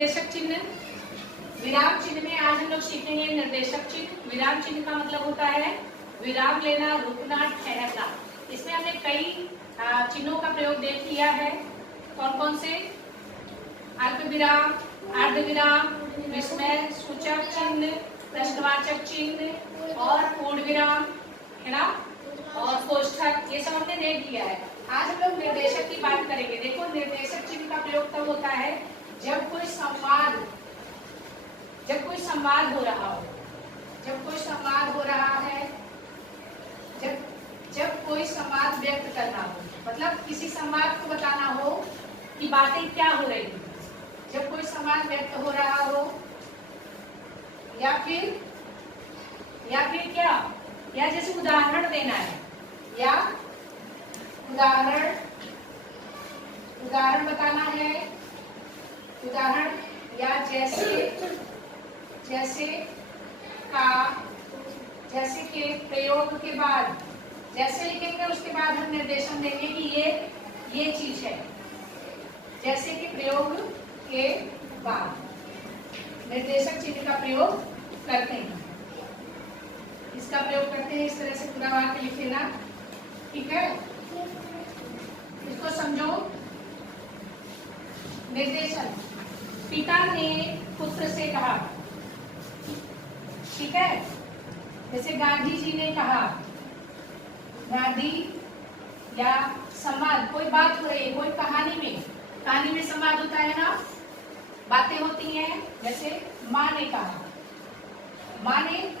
निर्देशक चिन्ह, विराम चिन्ह में आज हम लोग सीखेंगे निर्देशक चिन्ह। विराम चिन्ह का मतलब होता है विराम लेना, रुकना, ठहरना। इसमें हमने कई चिन्हों का प्रयोग देख लिया है। कौन कौन से? अल्प विराम, अर्ध विराम, विस्मय सूचक चिन्ह, प्रश्नवाचक चिन्ह और पूर्ण विराम, है ना, और कोष्ठक, ये सब हमने देख लिया है। आज हम लोग निर्देशक की बात करेंगे। देखो, निर्देशक चिन्ह का प्रयोग तब होता है जब कोई संवाद हो रहा हो, जब कोई संवाद हो रहा है, जब कोई संवाद व्यक्त करना हो, मतलब किसी संवाद को बताना हो कि बातें क्या हो रही है, जब कोई संवाद व्यक्त हो रहा हो, या फिर क्या, या जैसे उदाहरण देना है, या उदाहरण बताना है, उदाहरण, या जैसे के प्रयोग के बाद, जैसे लिखेंगे उसके बाद हम निर्देशन देंगे कि ये चीज है। जैसे कि प्रयोग के बाद निर्देशक चिन्ह का प्रयोग करते हैं, इसका प्रयोग करते हैं। इस तरह से पूरा वाक्य लिख लेना, ठीक है। इसको समझो। निर्देशन, पिता ने पुत्र से कहा, ठीक है। जैसे गांधी जी ने कहा, गांधी, या संवाद, कोई बात हो रही है, कोई कहानी में संवाद होता है ना, बातें होती हैं। जैसे माँ ने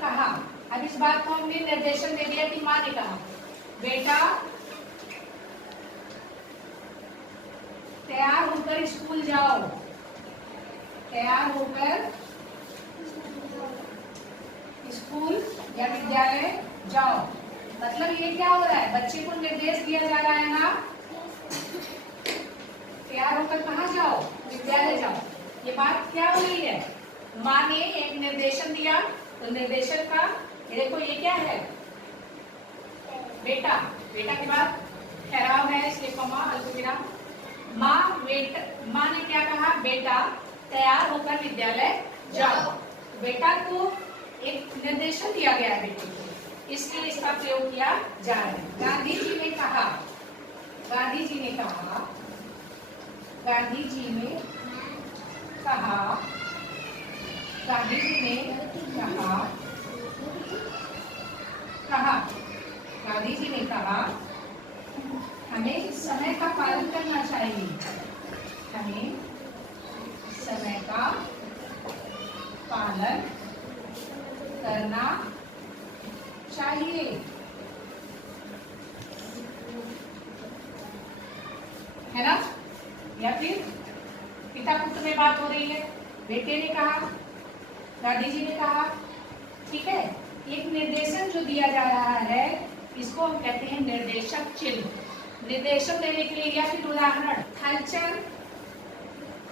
कहा, अब इस बात को हमने निर्देशन दे दिया कि माँ ने कहा, बेटा तैयार होकर स्कूल जाओ, तैयार होकर स्कूल या विद्यालय जाओ। मतलब ये क्या हो रहा है, बच्चे को निर्देश दिया जा रहा है ना, तैयार होकर कहाँ जाओ, विद्यालय जाओ। ये बात क्या हो रही है, माँ ने एक निर्देशन दिया, तो निर्देशन का ये देखो, ये क्या है, बेटा, बेटा के बाद ठहराव है, इसलिए कॉमा, अल्पविराम। माँ ने क्या कहा, बेटा तैयार होकर विद्यालय जाओ। बेटा को एक निर्देशन दिया गया है बेटे को, इसलिए इसका प्रयोग किया जा रहा है। गांधी जी ने कहा, गांधी जी ने कहा, गांधी जी ने कहा, गांधी जी ने कहा, गांधी जी ने कहा, हमें समय का पालन करना चाहिए, हमें समय का पालन करना चाहिए। है ना? या फिर पिता पुत्र में बात हो रही है, बेटे ने कहा, गांधी जी ने कहा, ठीक है। एक निर्देशन जो दिया जा रहा है, इसको हम कहते हैं निर्देशक चिन्ह। निर्देशन देने के लिए, या फिर उदाहरण, हलचल,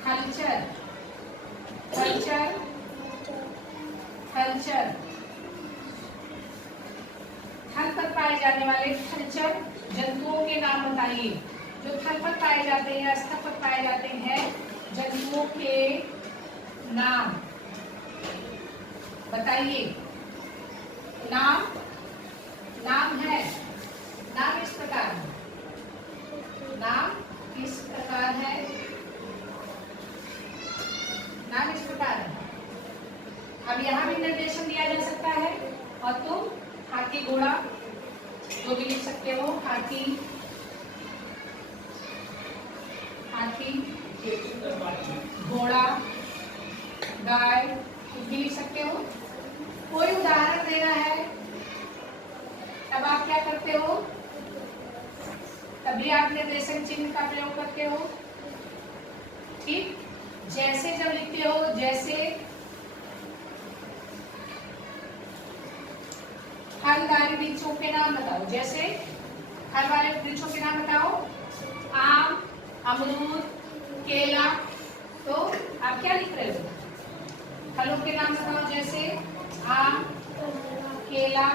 हलचल, हलचल, हलचल, थल पर पाए जाने वाले हलचल जंतुओं के नाम बताइए। जो थल पर पाए जाते हैं, स्थल पर पाए जाते हैं जंतुओं के नाम बताइए। नाम है, नाम इस प्रकार है, नाम इस प्रकार है, नाम इस प्रकार है। अब यहाँ भी निर्देशन दिया जा सकता है, और तुम हाथी, घोड़ा जो भी लिख सकते हो, हाथी, घोड़ा, गाय, कुछ भी लिख सकते हो। कोई उदाहरण देना है, तब आप क्या करते हो, तभी आप निर्देशक चिन्ह का प्रयोग करते हो, ठीक। जैसे जब लिखते हो, जैसे फलदारी वृक्षों के नाम बताओ, जैसे फल वाले वृक्षों के नाम बताओ, आम, अमरूद, केला। तो आप क्या लिख रहे हो, फलों के नाम बताओ, जैसे आम, केला,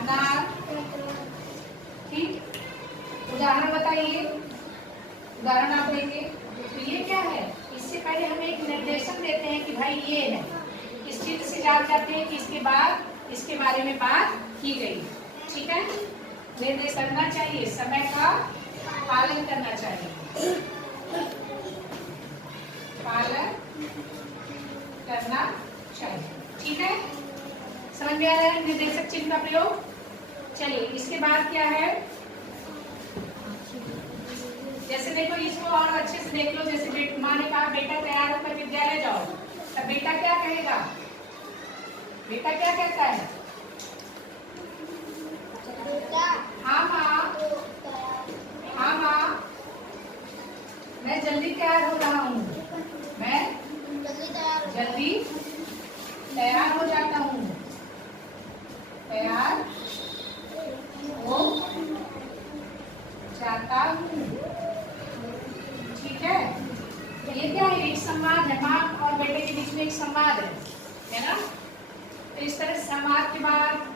अनार, ठीक। उदाहरण बताइए, उदाहरण आप देंगे। तो ये क्या है, इससे पहले हमें एक देते हैं कि भाई ये है, इस चिन्ह से जान जाते हैं कि इसके बाद इसके बारे में बात की गई। ठीक है, निर्देश करना चाहिए, समय का पालन करना चाहिए, पालन करना चाहिए। ठीक है, समझ में आ रहा है निर्देशक चिन्ह का प्रयोग। चलिए इसके बाद क्या है, जैसे देखो इसको और अच्छे से देख लो। जैसे माँ ने कहा बेटा तैयार होकर विद्यालय जाओ, तब बेटा क्या कहेगा? बेटा क्या कहता है? हाँ माँ, हाँ माँ, मैं जल्दी तैयार हो रहा हूँ, मैं जल्दी तैयार हो जाता हूँ, तैयार हो जाता हूँ। ठीक है, ये क्या है? एक संवाद है, माँ और बेटे के बीच में एक संवाद है ना। तो इस तरह संवाद के बाद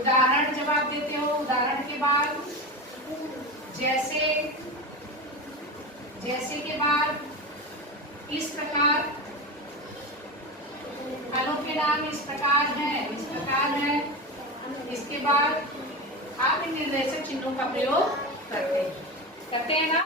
उदाहरण जब आप देते हो, उदाहरण के बाद जैसे, जैसे के बाद इस प्रकार, फलों के नाम इस प्रकार हैं, इस प्रकार है। इसके बाद आप इन निर्देशक चिन्हों का प्रयोग करते हैं ना।